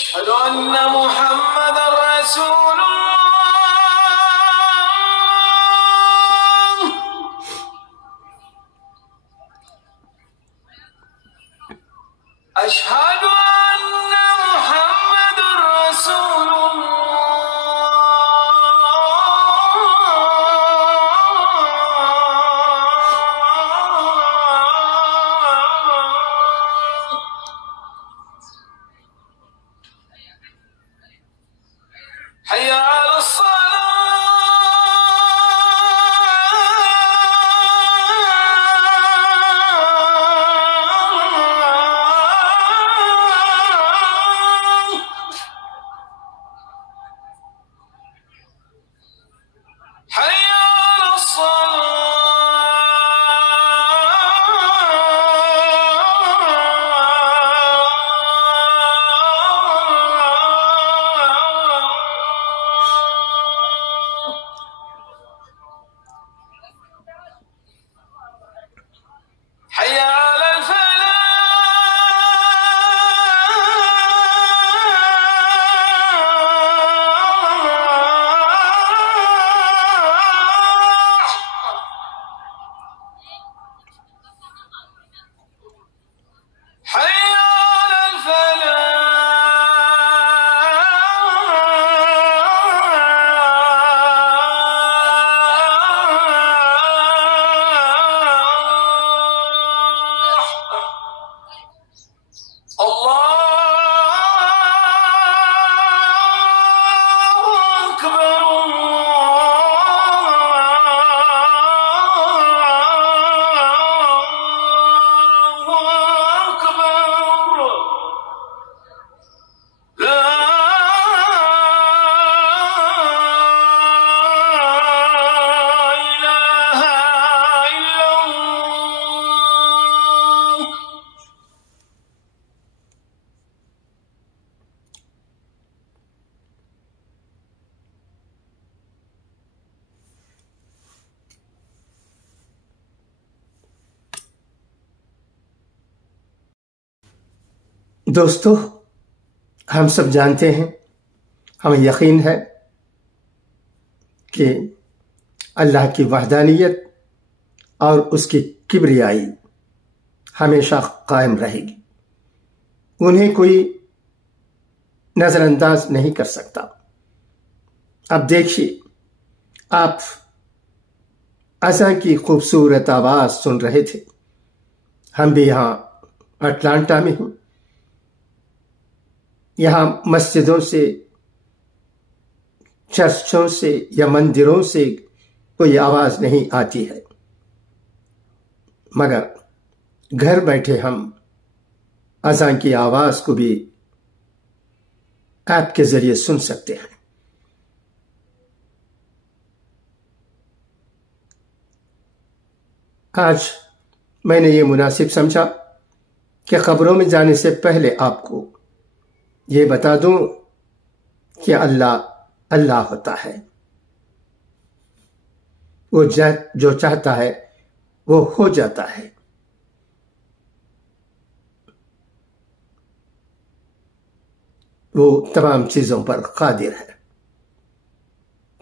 أشهد أن محمد رسول الله. أشهد أن محمد رسول حي على الصلاة. حي على حي على الفلاح. حي على الفلاح. الله أكبر الله أكبر. لا إله إلا الله. دوستو، ہم سب جانتے ہیں، ہمیں یقین ہے کہ اللہ کی وحدانیت اور اس کی کبریائی ہمیشہ قائم رہے گی. انہیں کوئی نظر انداز نہیں کر سکتا. اب دیکھیے، آپ اذان کی خوبصورت آواز سن رہے تھے. ہم بھی یہاں اٹلانٹا میں ہیں. یہاں مسجدوں سے، چرچوں سے یا مندروں سے کوئی آواز نہیں آتی ہے، مگر گھر بیٹھے ہم اذان کی آواز کو بھی ایپ کے ذریعے سن سکتے ہیں. آج میں نے یہ مناسب سمجھا کہ خبروں میں جانے سے پہلے آپ کو یہ بتا دوں کہ اللہ اللہ ہوتا ہے. وہ جو چاہتا ہے وہ ہو جاتا ہے. وہ تمام چیزوں پر قادر ہے.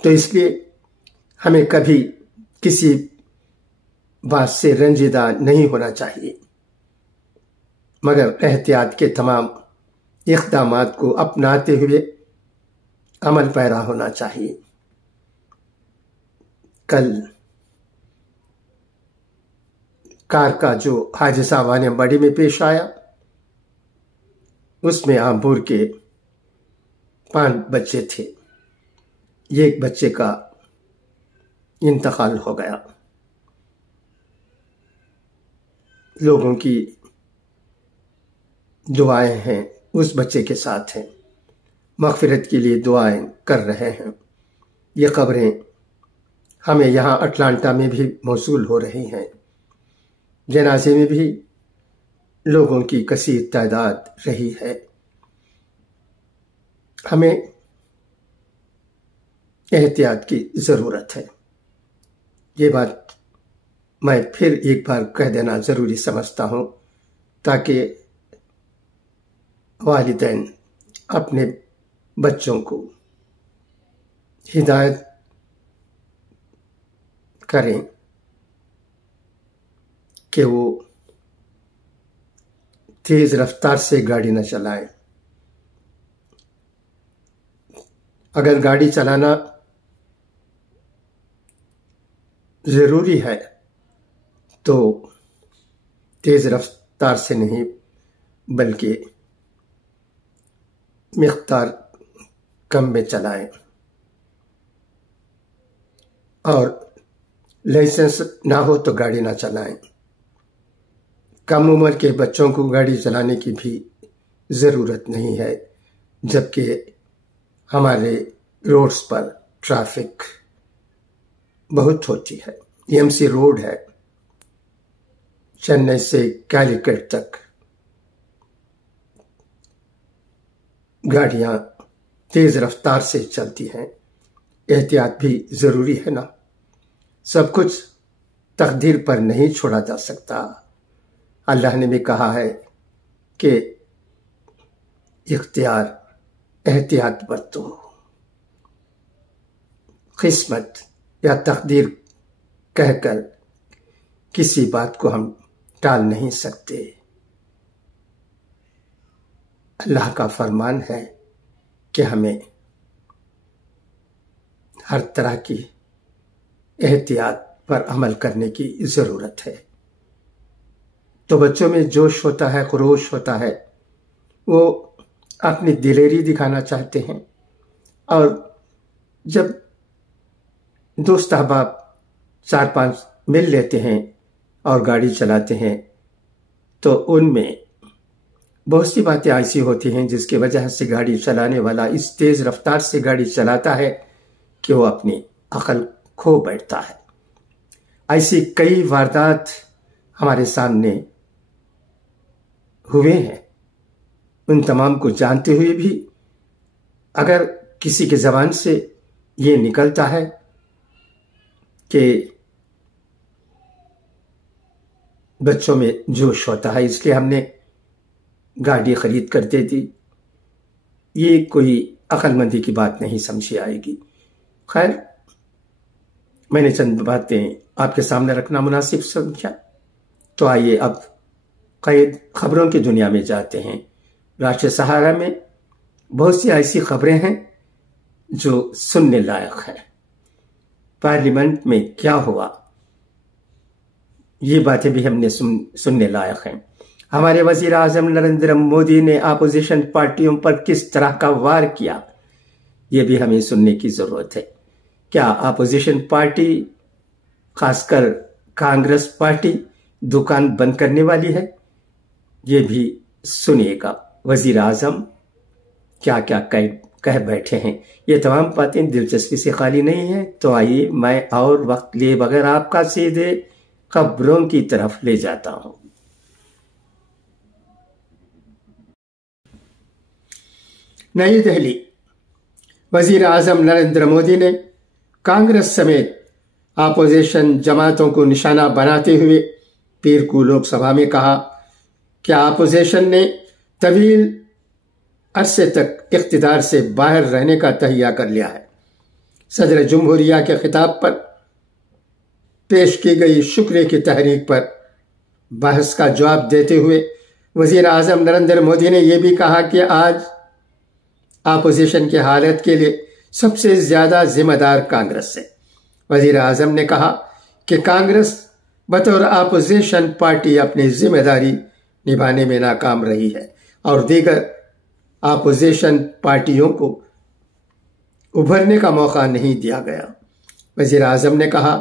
تو اس لیے ہمیں کبھی کسی بات سے رنجیدہ نہیں ہونا چاہیے، مگر احتیاط کے تمام اقدامات کو اپناتے ہوئے عمل پیرا ہونا چاہیے. کل کار کا جو حادثہ وانیا بڑی میں پیش آیا، اس میں آمبور کے 5 بچے تھے. ایک بچے کا انتقال ہو گیا. لوگوں کی دعائیں ہیں اس بچے کے ساتھ ہیں، مغفرت کے لیے دعائیں کر رہے ہیں. یہ خبریں ہمیں یہاں اٹلانٹا میں بھی موصول ہو رہی ہیں. جنازے میں بھی لوگوں کی کثیر تعداد رہی ہے. ہمیں احتیاط کی ضرورت ہے. یہ بات میں پھر ایک بار کہہ دینا ضروری سمجھتا ہوں تاکہ والدین اپنے بچوں کو ہدایت کریں کہ وہ تیز رفتار سے گاڑی نہ چلائیں۔ اگر گاڑی چلانا ضروری ہے تو تیز رفتار سے نہیں بلکہ مقدار کم میں چلائیں، اور لائسنس نہ ہو تو گاڑی نہ چلائیں۔ کم عمر کے بچوں کو گاڑی چلانے کی بھی ضرورت نہیں ہے، جبکہ ہمارے روڈز پر ٹریفک بہت ہوتی ہے۔ ایم سی روڈ ہے، چنئی سے کالیکٹ تک گاڑیاں تیز رفتار سے چلتی ہیں، احتیاط بھی ضروری ہے نا۔ سب کچھ تقدیر پر نہیں چھوڑا جا سکتا۔ اللہ نے بھی کہا ہے کہ احتیاط برتو، قسمت یا تقدیر کہہ کر کسی بات کو ہم ٹال نہیں سکتے۔ اللہ کا فرمان ہے کہ ہمیں ہر طرح کی احتیاط پر عمل کرنے کی ضرورت ہے۔ تو بچوں میں جوش ہوتا ہے، خروش ہوتا ہے، وہ اپنی دلیری دکھانا چاہتے ہیں، اور جب دوست احباب 4-5 مل لیتے ہیں اور گاڑی چلاتے ہیں تو ان میں بہت سی باتیں ایسی ہوتی ہیں جس کی وجہ سے گاڑی چلانے والا اس تیز رفتار سے گاڑی چلاتا ہے کہ وہ اپنی عقل کھو بیٹھتا ہے۔ ایسی کئی واردات ہمارے سامنے ہوئے ہیں۔ ان تمام کو جانتے ہوئے بھی اگر کسی کے زبان سے یہ نکلتا ہے کہ بچوں میں جوش ہوتا ہے اس لیے ہم نے گاڑی خرید کر دے دی، یہ کوئی عقل مندی کی بات نہیں سمجھی آئے گی۔ خیر، میں نے چند باتیں آپ کے سامنے رکھنا مناسب سمجھا، تو آئیے اب خبروں کی دنیا میں جاتے ہیں۔ راشٹر سہارا میں بہت سی ایسی خبریں ہیں جو سننے لائق ہیں۔ پارلیمنٹ میں کیا ہوا، یہ باتیں بھی ہم نے سننے لائق ہیں۔ ہمارے وزیر اعظم نریندر مودی نے اپوزیشن پارٹیوں پر کس طرح کا وار کیا، یہ بھی ہمیں سننے کی ضرورت ہے۔ کیا اپوزیشن پارٹی، خاص کر کانگریس پارٹی، دکان بند کرنے والی ہے؟ یہ بھی سنیے گا۔ وزیر اعظم کیا کیا کہہ بیٹھے ہیں، یہ تمام باتیں دلچسپی سے خالی نہیں ہیں۔ تو آئیے میں اور وقت لیے بغیر آپ کا سیدھے خبروں کی طرف لے جاتا ہوں۔ نئی دہلی، وزیر اعظم نریندر مودی نے کانگریس سمیت اپوزیشن جماعتوں کو نشانہ بناتے ہوئے پیر کو لوک سبھا میں کہا کہ اپوزیشن نے طویل عرصے تک اقتدار سے باہر رہنے کا تہیہ کر لیا ہے۔ صدر جمہوریہ کے خطاب پر پیش کی گئی شکریہ کی تحریک پر بحث کا جواب دیتے ہوئے وزیر اعظم نریندر مودی نے یہ بھی کہا کہ آج اپوزیشن کی حالت کے لیے سب سے زیادہ ذمہ دار کانگریس ہے۔ وزیر اعظم نے کہا کہ کانگریس بطور اپوزیشن پارٹی اپنی ذمہ داری نبھانے میں ناکام رہی ہے اور دیگر اپوزیشن پارٹیوں کو ابھرنے کا موقع نہیں دیا گیا۔ وزیر اعظم نے کہا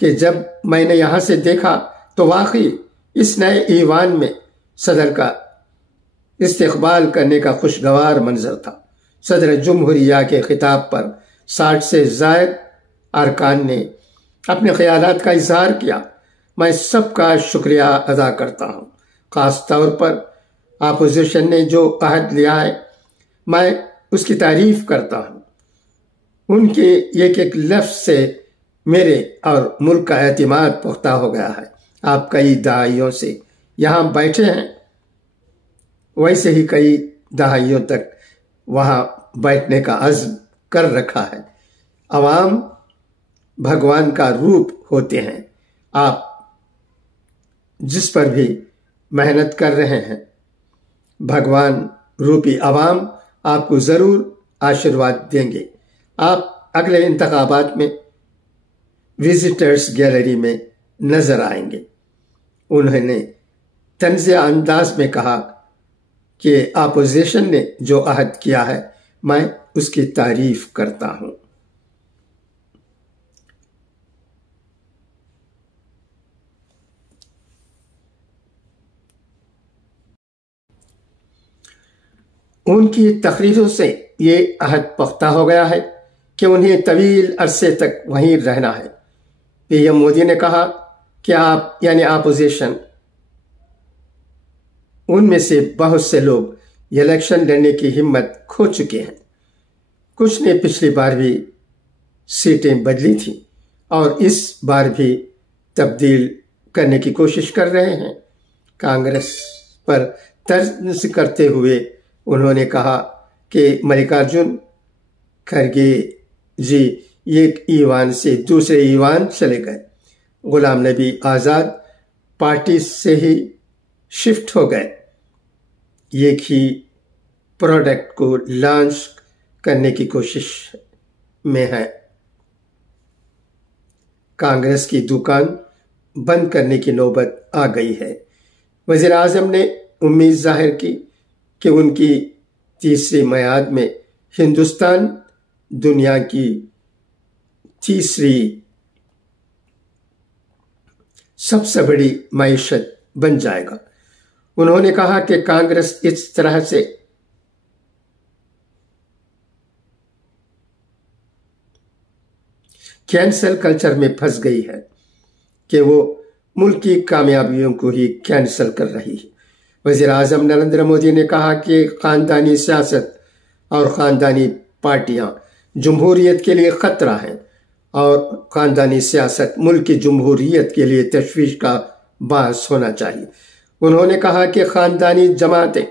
کہ جب میں نے یہاں سے دیکھا تو واقعی اس نئے ایوان میں صدر کا استقبال کرنے کا خوشگوار منظر تھا۔ صدر جمہوریہ کے خطاب پر 60 سے زائد ارکان نے اپنے خیالات کا اظہار کیا۔ میں سب کا شکریہ ادا کرتا ہوں، خاص طور پر اپوزیشن نے جو عہد لیا ہے میں اس کی تعریف کرتا ہوں۔ ان کے ایک ایک لفظ سے میرے اور ملک کا اعتماد پختہ ہو گیا ہے۔ آپ کئی دہائیوں سے یہاں بیٹھے ہیں، ویسے ہی کئی دہائیوں تک وہاں بیٹھنے کا عزم کر رکھا ہے۔ عوام بھگوان کا روپ ہوتے ہیں۔ آپ جس پر بھی محنت کر رہے ہیں، بھگوان روپی عوام آپ کو ضرور آشیرواد دیں گے۔ آپ اگلے انتخابات میں وزٹرز گیلری میں نظر آئیں گے۔ انہوں نے طنزیہ انداز میں کہا کہ اپوزیشن نے جو عہد کیا ہے میں اس کی تعریف کرتا ہوں۔ ان کی تقریروں سے یہ عہد پختہ ہو گیا ہے کہ انہیں طویل عرصے تک وہیں رہنا ہے۔ پی ایم مودی نے کہا کہ آپ یعنی اپوزیشن، ان میں سے بہت سے لوگ الیکشن لڑنے کی ہمت کھو چکے ہیں۔ کچھ نے پچھلی بار بھی سیٹیں بدلی تھیں اور اس بار بھی تبدیل کرنے کی کوشش کر رہے ہیں۔ کانگریس پر طنز کرتے ہوئے انہوں نے کہا کہ ملکارجن کھڑگے جی ایک ایوان سے دوسرے ایوان چلے گئے، غلام نبی آزاد پارٹی سے ہی شفٹ ہو گئے، ایک ہی پروڈکٹ کو لانچ کرنے کی کوشش میں ہے۔ کانگریس کی دکان بند کرنے کی نوبت آ گئی ہے۔ وزیر اعظم نے امید ظاہر کی کہ ان کی تیسری میعاد میں ہندوستان دنیا کی تیسری سب سے بڑی معیشت بن جائے گا۔ انہوں نے کہا کہ کانگریس اس طرح سے کینسل کلچر میں پھنس گئی ہے کہ وہ ملک کی کامیابیوں کو ہی کینسل کر رہی ہے۔ وزیر اعظم نریندر مودی نے کہا کہ خاندانی سیاست اور خاندانی پارٹیاں جمہوریت کے لیے خطرہ ہیں اور خاندانی سیاست ملک کی جمہوریت کے لیے تشویش کا باعث ہونا چاہیے۔ انہوں نے کہا کہ خاندانی جماعتیں،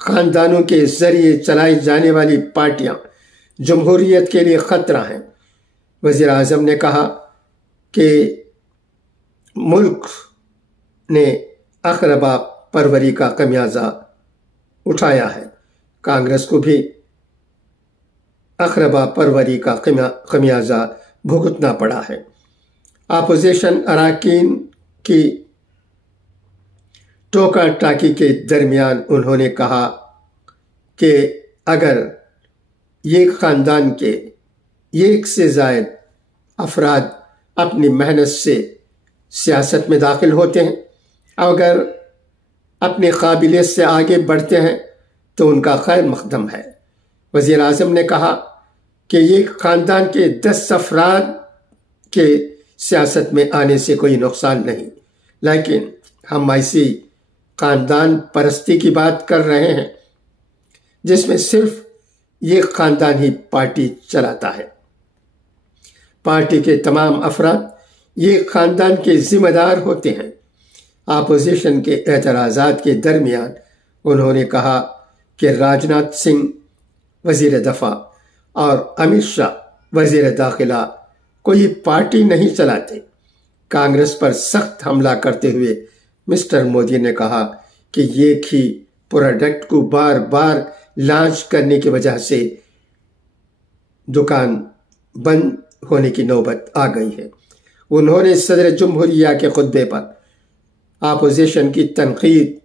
خاندانوں کے ذریعے چلائی جانے والی پارٹیاں جمہوریت کے لیے خطرہ ہیں۔ وزیر اعظم نے کہا کہ ملک نے اقربا پروری کا خمیازہ اٹھایا ہے، کانگریس کو بھی اقربا پروری کا خمیازہ بھگتنا پڑا ہے۔ اپوزیشن اراکین کی ٹوکا ٹاکی کے درمیان انہوں نے کہا کہ اگر ایک خاندان کے ایک سے زائد افراد اپنی محنت سے سیاست میں داخل ہوتے ہیں، اگر اپنی قابلیت سے آگے بڑھتے ہیں تو ان کا خیر مقدم ہے۔ وزیر اعظم نے کہا کہ ایک خاندان کے 10 افراد کے سیاست میں آنے سے کوئی نقصان نہیں، لیکن ہم ایسی خاندان پرستی کی بات کر رہے ہیں جس میں صرف ایک خاندان ہی پارٹی چلاتا ہے۔ پارٹی کے تمام افراد ایک خاندان کے ذمہ دار ہوتے ہیں۔ اپوزیشن کے اعتراضات کے درمیان انہوں نے کہا کہ راجناتھ سنگھ وزیر دفاع اور امت شاہ وزیر داخلہ کوئی پارٹی نہیں چلاتے۔ کانگریس پر سخت حملہ کرتے ہوئے مسٹر مودی نے کہا کہ ایک ہی پروڈکٹ کو بار بار لانچ کرنے کی وجہ سے دکان بند ہونے کی نوبت آ گئی ہے۔ انہوں نے صدر جمہوریہ کے خطبے پر اپوزیشن کی تنقید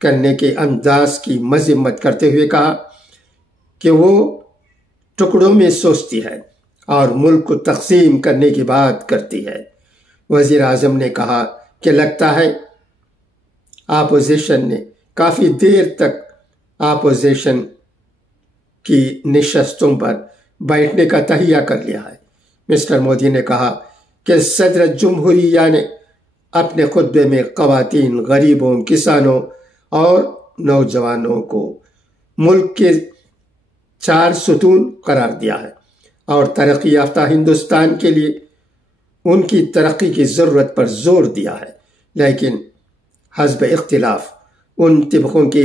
کرنے کے انداز کی مذمت کرتے ہوئے کہا کہ وہ ٹکڑوں میں سوچتی ہے اور ملک کو تقسیم کرنے کی بات کرتی ہے۔ وزیر اعظم نے کہا کہ لگتا ہے اپوزیشن نے کافی دیر تک اپوزیشن کی نشستوں پر بیٹھنے کا تہیہ کر لیا ہے۔ مسٹر مودی نے کہا کہ صدر جمہوریہ نے اپنے خطبے میں خواتین، غریبوں، کسانوں اور نوجوانوں کو ملک کے 4 ستون قرار دیا ہے اور ترقی یافتہ ہندوستان کے لیے ان کی ترقی کی ضرورت پر زور دیا ہے، لیکن حزب اختلاف ان طبقوں کے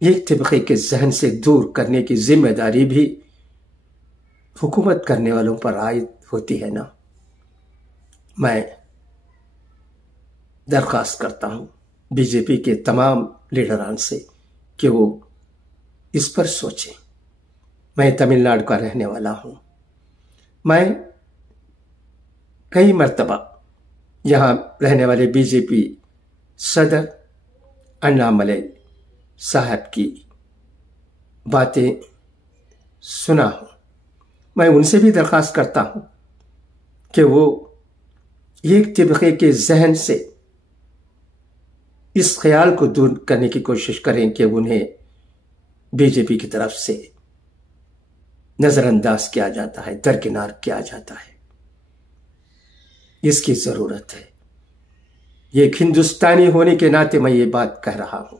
ایک طبقے کے ذہن سے دور کرنے کی ذمہ داری بھی حکومت کرنے والوں پر عائد ہوتی ہے نا۔ میں درخواست کرتا ہوں بی جے پی کے تمام لیڈران سے کہ وہ اس پر سوچیں۔ میں تمل ناڈو کا رہنے والا ہوں۔ میں کئی مرتبہ یہاں رہنے والے بی جے پی صدر اناملئی صاحب کی باتیں سنا ہوں۔ میں ان سے بھی درخواست کرتا ہوں کہ وہ ایک طبقے کے ذہن سے اس خیال کو دور کرنے کی کوشش کریں کہ انہیں بی جے پی کی طرف سے نظر انداز کیا جاتا ہے، درکنار کیا جاتا ہے۔ اس کی ضرورت ہے۔ ایک ہندوستانی ہونے کے ناطے میں یہ بات کہہ رہا ہوں۔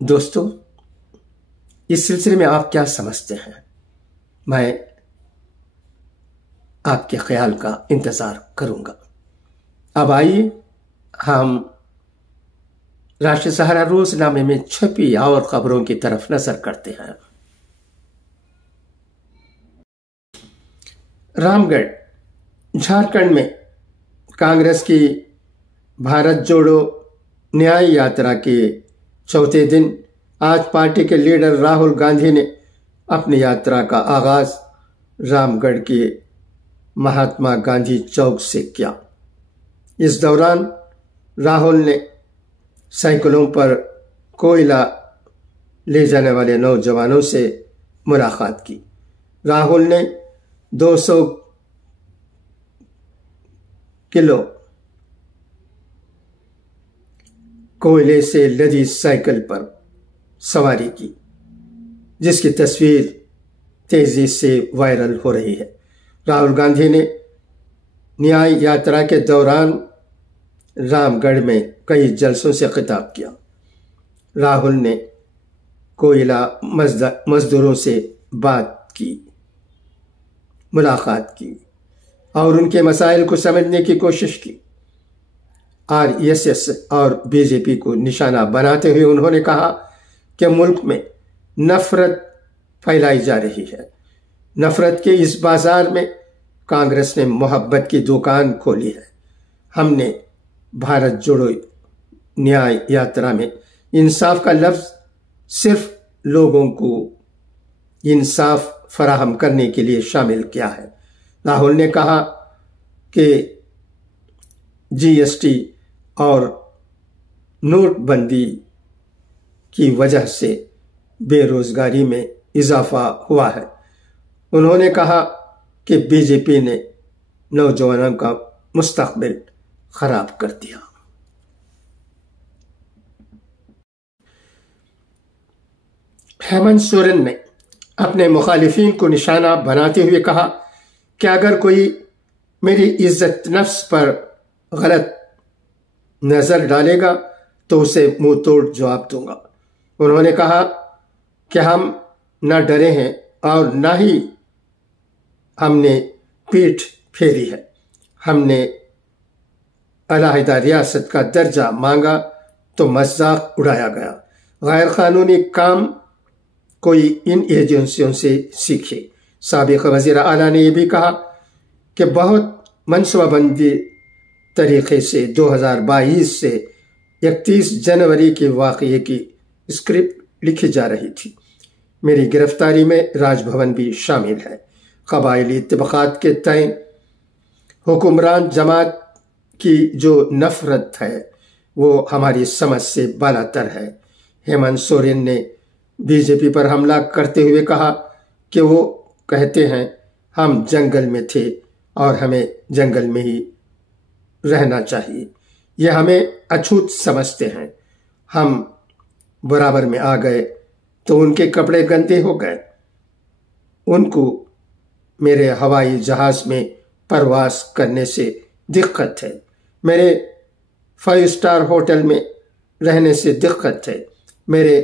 دوستو، اس سلسلے میں آپ کیا سمجھتے ہیں؟ میں آپ کے خیال کا انتظار کروں گا۔ اب آئیے ہم راشٹریہ سہارا روزنامے میں چھپی اور خبروں کی طرف نظر کرتے ہیں۔ رام گڑھ، جھارکھنڈ میں کانگریس کی بھارت جوڑو نیائے یاترا کے چوتھے دن آج پارٹی کے لیڈر راہل گاندھی نے اپنی یاترا کا آغاز رام گڑھ کے مہاتما گاندھی چوک سے کیا۔ اس دوران راہل نے سائیکلوں پر کوئلہ لے جانے والے نوجوانوں سے ملاقات کی۔ راہل نے 200 کلو کوئلے سے لدی سائیکل پر سواری کی، جس کی تصویر تیزی سے وائرل ہو رہی ہے۔ راہل گاندھی نے نیائے یاترا کے دوران رام گڑھ میں کئی جلسوں سے خطاب کیا۔ راہل نے کوئلہ مزدوروں سے بات کی، ملاقات کی اور ان کے مسائل کو سمجھنے کی کوشش کی۔ آر ایس ایس اور بی جے پی کو نشانہ بناتے ہوئے انہوں نے کہا کہ ملک میں نفرت پھیلائی جا رہی ہے۔ نفرت کے اس بازار میں کانگریس نے محبت کی دکان کھولی ہے۔ ہم نے بھارت جوڑو نیائے یاترا میں انصاف کا لفظ صرف لوگوں کو انصاف فراہم کرنے کے لیے شامل کیا ہے۔ راہل نے کہا کہ جی ایس ٹی اور نوٹ بندی کی وجہ سے بے روزگاری میں اضافہ ہوا ہے۔ انہوں نے کہا کہ بی جے پی نے نوجوانوں کا مستقبل خراب کر دیا۔ ہیمنت سورین نے اپنے مخالفین کو نشانہ بناتے ہوئے کہا کہ اگر کوئی میری عزت نفس پر غلط نظر ڈالے گا تو اسے منہ توڑ جواب دوں گا۔ انہوں نے کہا کہ ہم نہ ڈرے ہیں اور نہ ہی ہم نے پیٹھ پھیری ہے۔ ہم نے علیحدہ ریاست کا درجہ مانگا تو مذاق اڑایا گیا۔ غیر قانونی کام کوئی ان ایجنسیوں سے سیکھے۔ سابق وزیر اعلیٰ نے یہ بھی کہا کہ بہت منصوبہ بندی طریقے سے 2022 سے 31 جنوری کے واقعے کی اسکرپٹ لکھی جا رہی تھی۔ میری گرفتاری میں راج بھون بھی شامل ہے۔ قبائلی طبقات کے تئیں حکمران جماعت کی جو نفرت ہے وہ ہماری سمجھ سے بالاتر ہے۔ ہیمنت سورین نے بی جے پی پر حملہ کرتے ہوئے کہا کہ وہ کہتے ہیں ہم جنگل میں تھے اور ہمیں جنگل میں ہی رہنا چاہیے۔ یہ ہمیں اچھوت سمجھتے ہیں۔ ہم برابر میں آ گئے تو ان کے کپڑے گندے ہو گئے۔ ان کو میرے ہوائی جہاز میں پرواز کرنے سے دقت ہے، میرے 5 اسٹار ہوٹل میں رہنے سے دقت ہے، میرے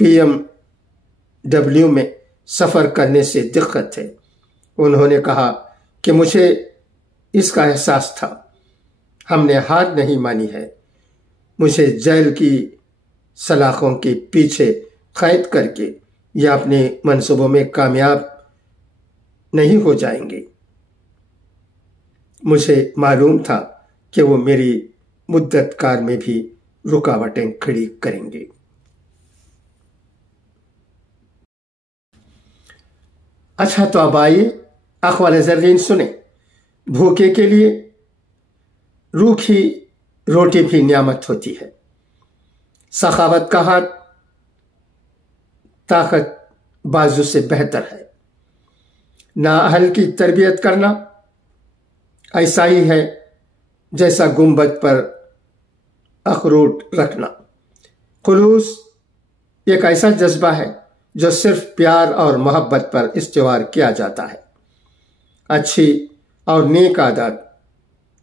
BMW میں سفر کرنے سے دقت ہے۔ انہوں نے کہا کہ مجھے اس کا احساس تھا۔ ہم نے ہار نہیں مانی ہے۔ مجھے جیل کی سلاخوں کے پیچھے قید کر کے یا اپنے منصوبوں میں کامیاب نہیں ہو جائیں گے۔ مجھے معلوم تھا کہ وہ میری مدت کار میں بھی رکاوٹیں کھڑی کریں گے۔ اچھا تو اب آئیے اقوال زرین سنیں۔ بھوکے کے لیے روکھی روٹی بھی نعمت ہوتی ہے۔ سخاوت کا ہاتھ طاقت بازو سے بہتر ہے۔ نااہل کی تربیت کرنا ایسا ہی ہے جیسا گنبد پر اخروٹ رکھنا۔ خلوص ایک ایسا جذبہ ہے جو صرف پیار اور محبت پر استوار کیا جاتا ہے۔ اچھی اور نیک عادات،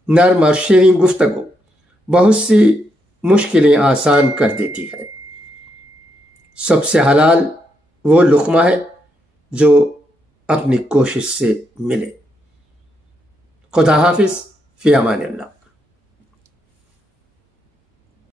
نرم اور شیریں گفتگو بہت سی مشکلیں آسان کر دیتی ہے۔ سب سے حلال وہ لقمہ ہے جو اپنی کوشش سے ملے۔ خدا حافظ، فی امان اللہ۔